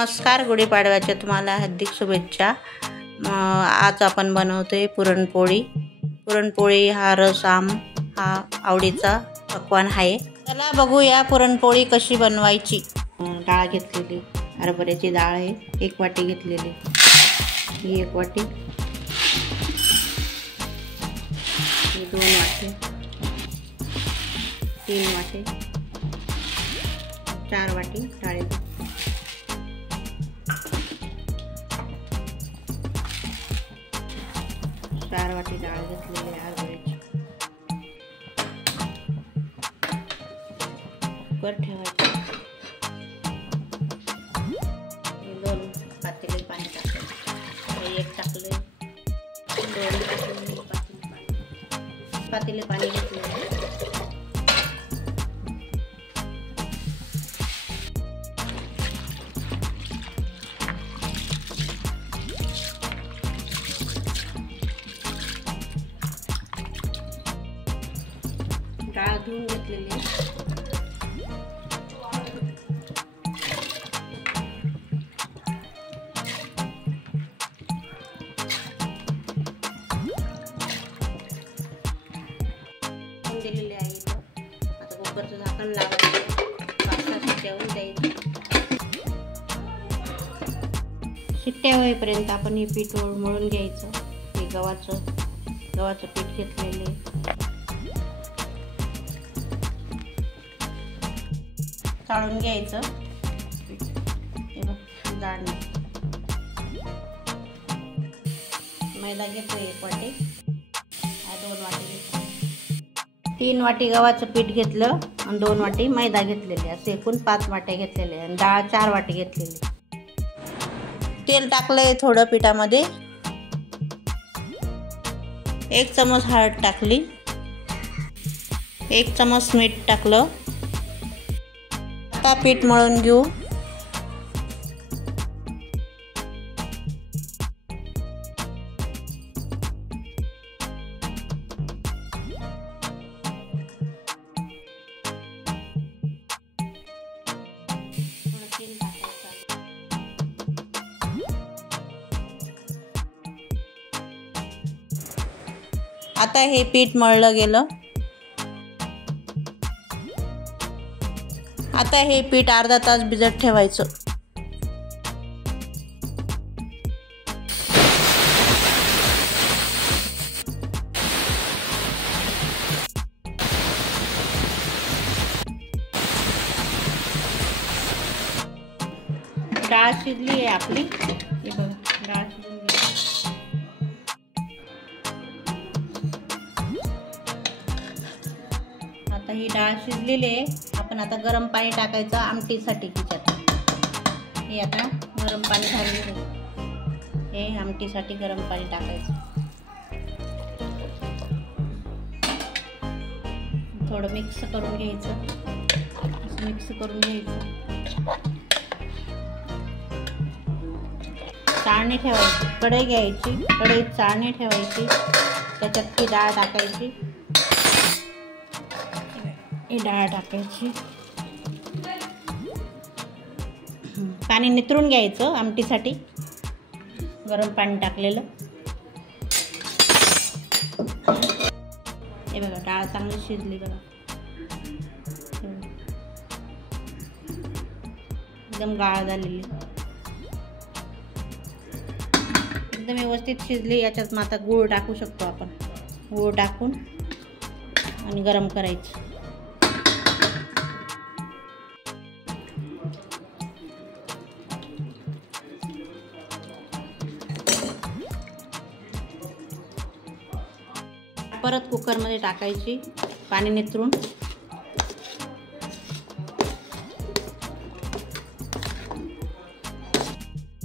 नमस्कार, गुढीपाडव्याच्या तुम्हाला हार्दिक शुभेच्छा। आज आपण बनवतोय पुरणपोळी। पुरणपोळी हा रसआम हा आवडीचा पक्वान आहे। चला बघूया पुरणपोळी कशी बनवायची। डाळ घेतलेली, हरभऱ्याची डाळ आहे 1 वाटी घेतलेली, ही 1 वाटी, ही 2 वाटी, 3 वाटी, 4 वाटी डाळ, 4 वाटी डाळ घेतलेली आहे हरभऱ्याची। कुकर ठेवायचं, 2 पातेले पाणी टाकायचं, 1 टाकले, 2 पातेले पाणी घेतले। डाळ धुवून घेतलेली, दिलेली आहे। आता कुकरचं झाकण लावायचं, 5-6 शिट्ट्या होऊन द्यायचं। शिट्ट्या होईपर्यंत आपण हे पीठ मळून घ्यायचं। हे गव्हाचं पीठ घेतलेले, चाळून घ्यायचं पीठ। हे बघ जाड मैदा घेतोय 1 वाटी, 2 वाटी घेतली, 3 वाटी गव्हाचं पीठ घेतलं आणि 2 वाटी मैदा घेतलेले, असे एकूण 5 वाट्या घेतलेले आणि डाळ 4 वाटी घेतलेली। तेल टाकलंय थोडं पिठामध्ये, 1 चमच हळद टाकली, 1 चमच मीठ टाकलं। आता पीठ मळून घेऊ। आता हे पीठ मळलं गेलं। आता हे पीठ अर्धा तास भिजत ठेवायचं। डाळ शिजली आहे आपली, हे बघा डाळ शिजून गेली। आता ही डाळ शिजलेली आहे। आपण आता गरम पाणी टाकायचं आमटीसाठी तिच्यात। हे आता गरम पाणी झालेलं आहे, हे आमटीसाठी गरम पाणी टाकायचं। थोडं मिक्स करून घ्यायचं, मिक्स करून घ्यायचं। चाळणी ठेवायची, कढई घ्यायची, कढईत चाळणी ठेवायची, त्याच्यात ती डाळ टाकायची, ही डाळ टाकायची, पाणी नितळून घ्यायचं आमटीसाठी, गरम पाणी टाकलेलं। हे बघा डाळ चांगली शिजली बघा, एकदम गाळ झालेली, एकदम व्यवस्थित शिजली। याच्यात मग आता गूळ टाकू शकतो आपण, गूळ टाकून आणि गरम करायची। परत कुकरमध्ये टाकायची, पाणी नितळून,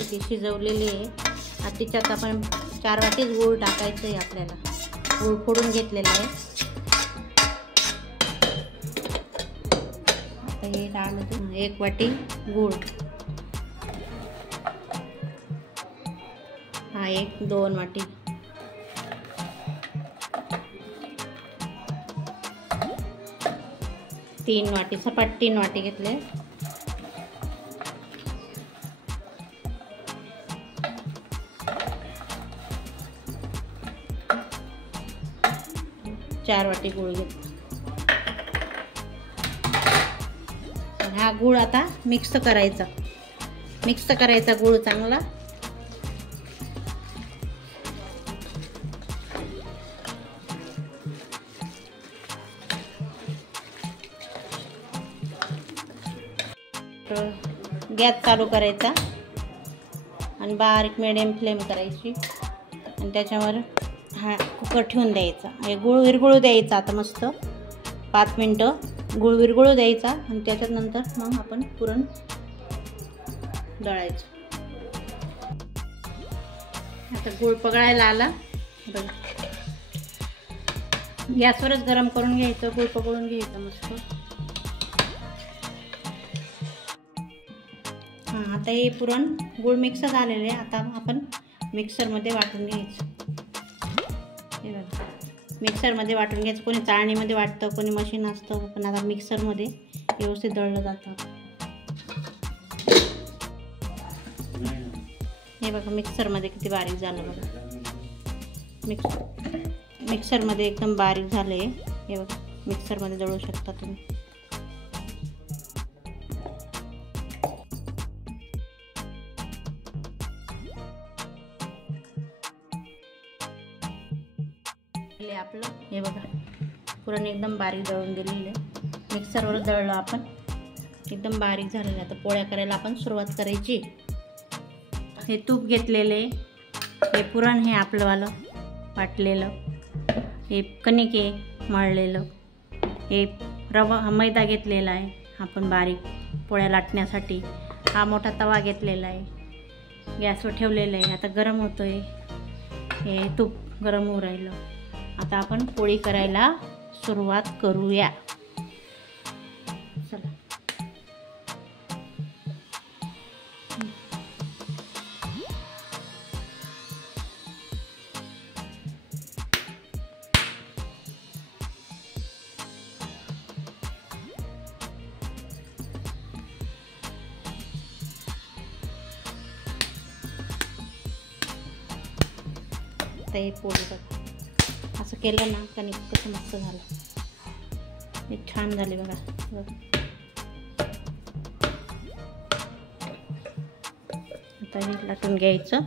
ती शिजवलेली आहे। आता तिच्यात आपण 4 वाटीच गूळ टाकायचं आहे आपल्याला, गूळ फोडून घेतलेला आहे। आता हे डाळ 1 वाटी गूळ, हा 1-2 वाटी, 3 वाटी, सपाट 3 वाटी घेतले। 4 वाटी गूळ घेतला. हा गूळ आता मिक्स करायचा गूळ चांगला. गॅस चालू करायचा आणि बारीक मिडियम फ्लेम करायची आणि त्याच्यावर हा कुकर ठेवून द्यायचा. हे गूळ विरघळू द्यायचा आता मस्त 5 मिनटं गूळ विरघळू द्यायचा आणि त्याच्यात नंतर मग आपण पुरण दळायचं. आता गूळ पगळायला आला बघा. गॅसवरच गरम करून घ्यायचं, गूळ पगळून घ्यायचं मस्त. आता हे पुरण गूळ मिक्स झालेले आहे. आता आपण मिक्सरमध्ये वाटून घ्यायचं. हे बघा मिक्सरमध्ये वाटून घ्यायचं. कोणी चाळणीमध्ये वाटतं, कोणी मशीन असतं, पण आता मिक्सरमध्ये व्यवस्थित दळलं जातं. हे बघा मिक्सरमध्ये किती बारीक झालं बघा. मिक्सरमध्ये एकदम बारीक झाले. हे बघा मिक्सरमध्ये दळू शकता तुम्ही. आपलं हे बघा पुरण एकदम बारीक दळून दिलेलं आहे. मिक्सरवर दळलं आपण, एकदम बारीक झालेलं आहे. आता पोळ्या करायला आपण सुरुवात करायची. हे तूप घेतलेले, हे पुरण हे आपलंवालं वाटलेलं, हे कणिक आहे मळलेलं, हे रवा मैदा घेतलेला आहे आपण बारीक पोळ्या लाटण्यासाठी. हा मोठा तवा घेतलेला आहे, गॅसवर ठेवलेला आहे. आता गरम होतो आहे, हे तूप गरम होऊ राहिलं. आता आपण पोळी करायला सुरुवात करूया. चला आता ही पोळी बघा असं केलं ना कणिक कसं मस्त झालं. हे छान झाले बघा. आता हे लाटून घ्यायचं.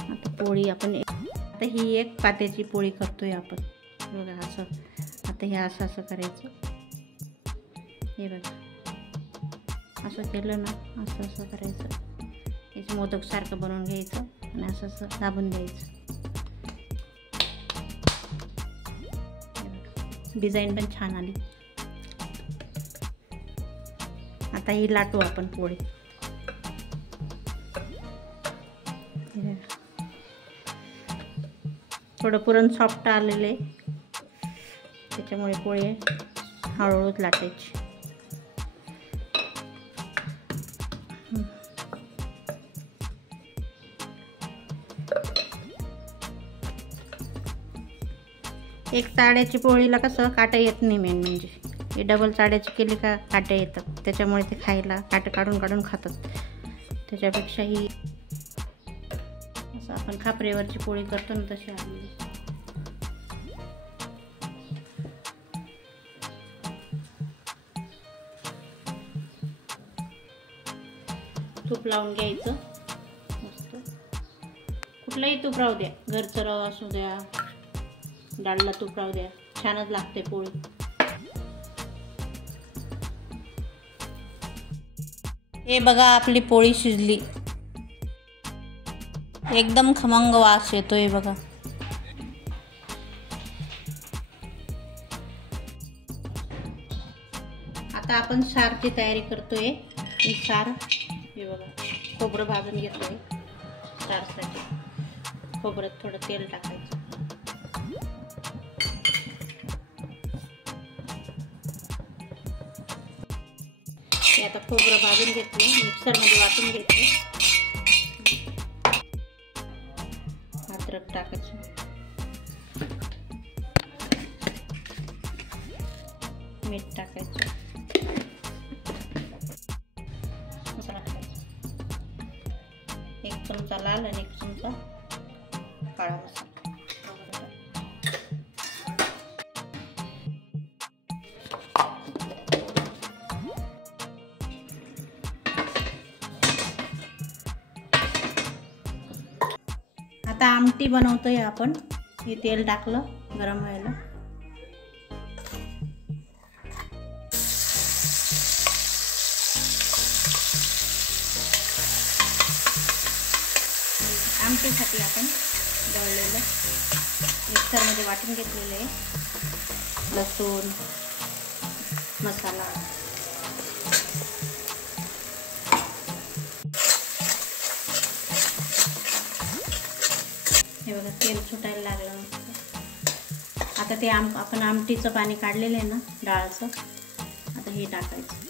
आता पोळी आपण आता ही एक पात्याची पोळी करतोय आपण बघा असं. आता हे असं असं करायचं. हे बघा असं केलं ना असं असं करायचं. याचं मोदक सारखं बनवून घ्यायचं आणि असं असं दाबून द्यायचं. डिझाईन पण छान आली. आता ही लाटू आपण पोळी. थोडं पुरण सॉफ्ट आलेले त्याच्यामुळे पोळी हळूहळू लाटायची. एक चाळ्याची पोळीला कसं काटा येत नाही. मेन म्हणजे हे डबल चाळ्याची केली का काटे येतात, त्याच्यामुळे ते खायला काटे काढून काढून खातात. त्याच्यापेक्षा ही असं आपण खापरेवरची पोळी करतो ना तशी आली. तूप लावून घ्यायचं मस्त. कुठलंही तूप राहू द्या, घरचं रवा असू द्या, डाळला तूप राहू द्या, छानच लागते पोळी. हे बघा आपली पोळी शिजली, एकदम खमंग वास येतोय बघा. आता आपण सारची तयारी करतोय. ही सार हे बघा खोबरं भाजून घेतोय. सारसाठी खोबऱ्यात थोडं तेल टाकायचं. आता खोबरं भाजून घेतलं, मिक्सरमध्ये वाटून घेतलं. अद्रक टाकायचं, मीठ टाकायचं, मसाला टाकायचा. 1 चमचा लाल आणि 1 चमचा काळा मसाला. आता आमटी बनवतोय आपण. हे तेल टाकलं गरम व्हायला. आमटीसाठी आपण दळलेलं मिक्सरमध्ये वाटून घेतलेलं आहे. लसूण, मसाला, हे बघा तेल सुटायला लागलं. आता ते आपण आमटीचं पाणी काढलेलं आहे ना डाळचं, आता हे टाकायचं.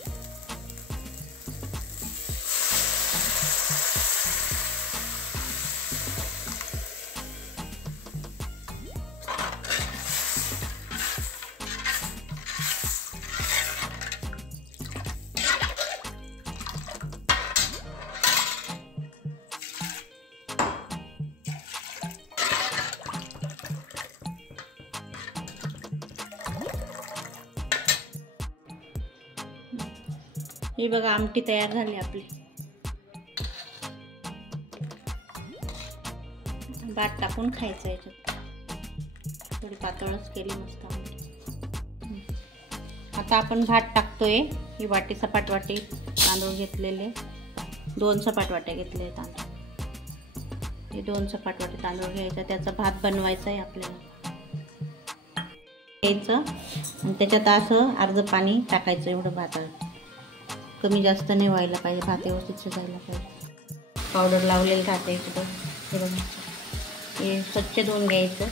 ही बघा आमटी तयार झाली आपली. भात टाकून खायचं याच्यात. थोडी पातळच केली मस्त आमटी. आता आपण भात टाकतोय. ही वाटी सपाट वाटी तांदूळ घेतलेले, 2 सपाट वाट्या घेतले तांदूळ. हे 2 सपाट वाटी तांदूळ घ्यायचा, त्याचा भात बनवायचा आहे आपल्याला. घ्यायचं आणि त्याच्यात असं अर्ध पाणी टाकायचं. एवढं भाताला कमी जास्त नाही व्हायला पाहिजे, भात व्यवस्थित शिजायला पाहिजे. पावडर लावलेलं राहते इकडं. हे बघा, हे स्वच्छ धुवून घ्यायचं.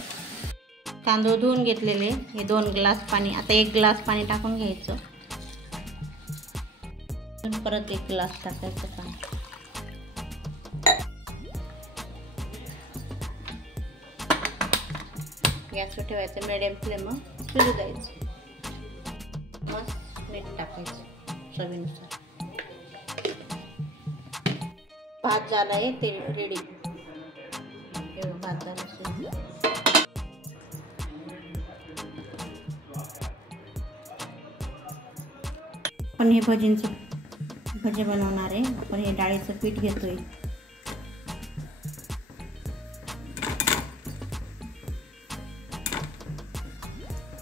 तांदूळ धुवून घेतलेले. हे 2 ग्लास पाणी, आता 1 ग्लास पाणी टाकून घ्यायचं. परत 1 ग्लास टाकायचं पाणी. गॅसवर ठेवायचं, मिडियम फ्लेमवर शिजू द्यायचं. मग मीठ टाकायचं चवीनुसार. भात झाला आहे ते रेडी. भात झाला शिजला. आपण हे भजी बनवणार आहे. आपण हे डाळीचं पीठ घेतोय.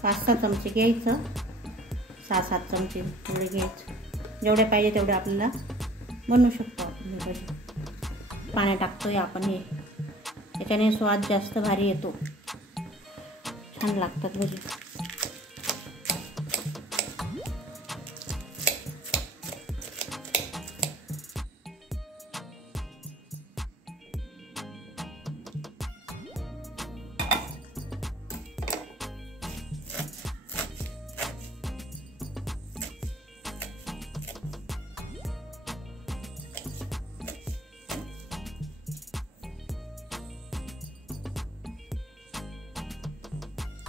पाच 6 चमचे घ्यायचं. 6-7 चमचे थोडे घ्यायचं. जेवढे पाहिजे तेवढे आपल्याला बनवू शकतो आपण हे भजी. पाणी टाकतोय आपण. हे त्याच्याने स्वाद जास्त भारी येतो, छान लागतात भजी.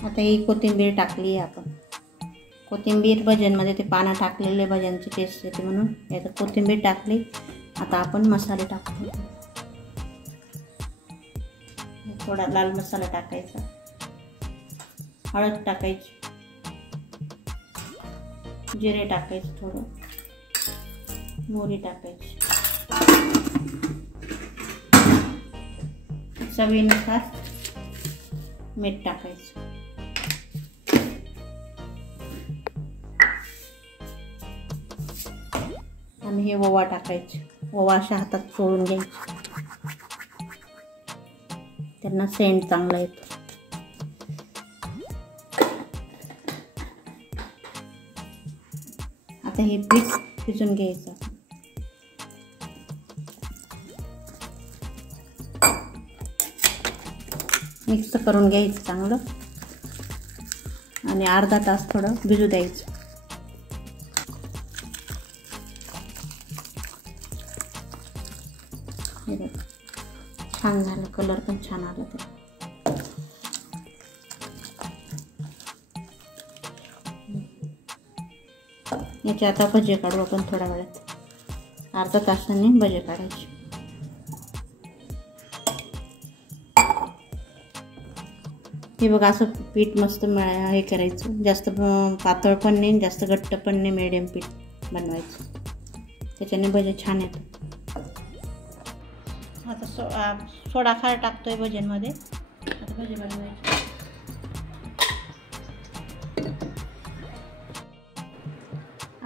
आता ही कोथिंबीर टाकली आहे आपण. कोथिंबीर भज्यांमध्ये ते पानं टाकलेले भज्यांची टेस्ट येते म्हणून यात कोथिंबीर टाकली. आता आपण मसाले टाकतो. थोडा लाल मसाला टाकायचा, हळद टाकायची, जिरे टाकायचे, थोडं मोहरी टाकायची, चवीनुसार मीठ टाकायचं. आणि हे ओवा टाकायचे. ओवा अशा हातात चोळून घ्यायचे, त्यांना सेंट चांगला येतो. आता हे पीठ भिजून घ्यायचं. मिक्स करून घ्यायचं चांगलं आणि अर्धा तास थोडं भिजू द्यायचं. छान झालं, कलर पण छान आला. याचे आता भजे काढू आपण थोड्या वेळात. अर्धा तासाने भजे काढायचे. हे बघा असं पीठ मस्त हे करायचं. जास्त पातळ पण नाही, जास्त घट्ट पण नाही, मिडियम पीठ बनवायचं. त्याच्याने भजे छान येतात. आता सोडा खार टाकतोय भज्यांमध्ये. आता भजे बनवायचे.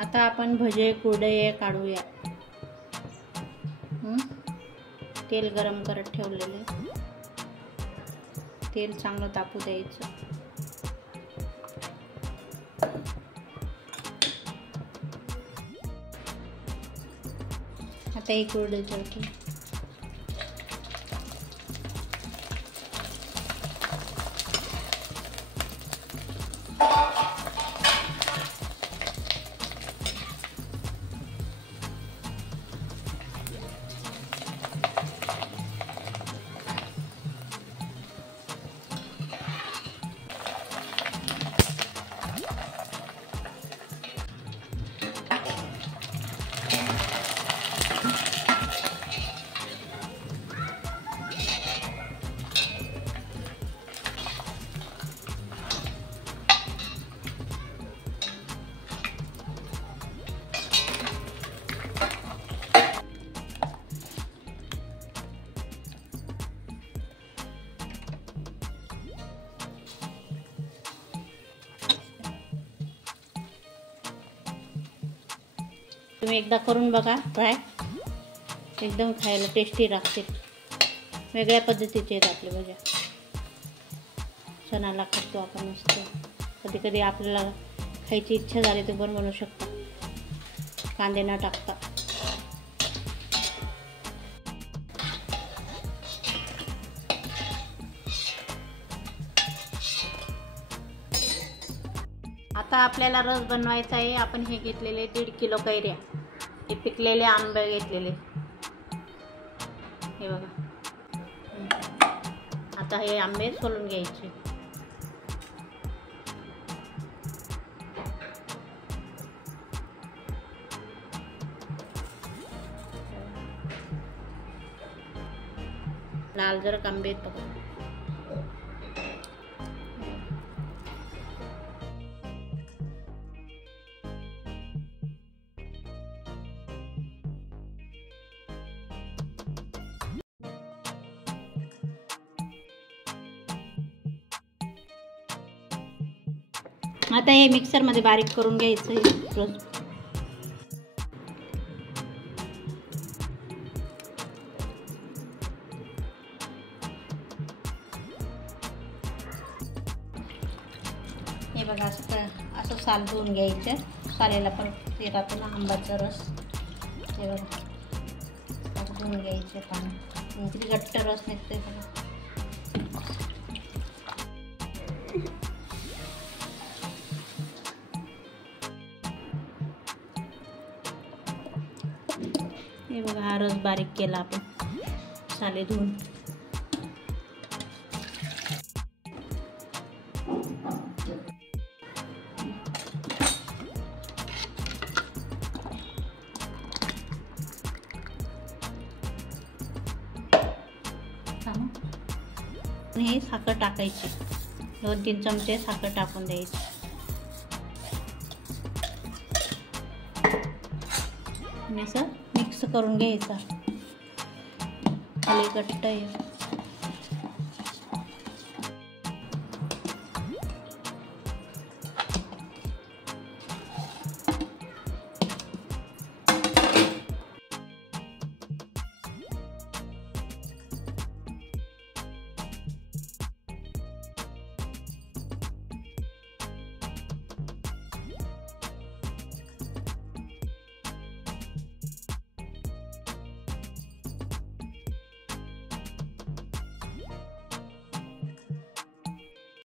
आता आपण भजे कुरडई काढूया. तेल गरम करत ठेवलेले. तेल चांगलं तापू द्यायचं. आता एक कुरडई तळते. तुम्ही एकदा करून बघा ट्राय. एकदम खायला टेस्टी लागतील. वेगळ्या पद्धतीचे आहेत आपले भज्या. सणाला खातो आपण मस्त. कधी कधी आपल्याला खायची इच्छा झाली तर पण बनवू शकता कांदे न टाकता. आता आपल्याला रस बनवायचा आहे. आपण हे घेतलेले 1.5 किलो कैऱ्या. हे पिकलेले आंबे घेतलेले. हे बघा. आता हे आंबे सोलून घ्यायचे. लाल जर आंबे आहेत बघा. आता हे मिक्सरमध्ये बारीक करून घ्यायचं आहे. हे बघा असं साल धुवून घ्यायचं. सालेला पण ते राहतो ना आंब्याचा रस. हे बघा धुवून घ्यायचे पाणी. किती घट्ट रस निघतोय बघा. हे बघा हा रस बारीक केला आपण साले धुवून. हे साखर टाकायची. 2-3 चमचे साखर टाकून द्यायची. आणि असं मिक्स करून घ्यायचा. खाली घट्ट आहे.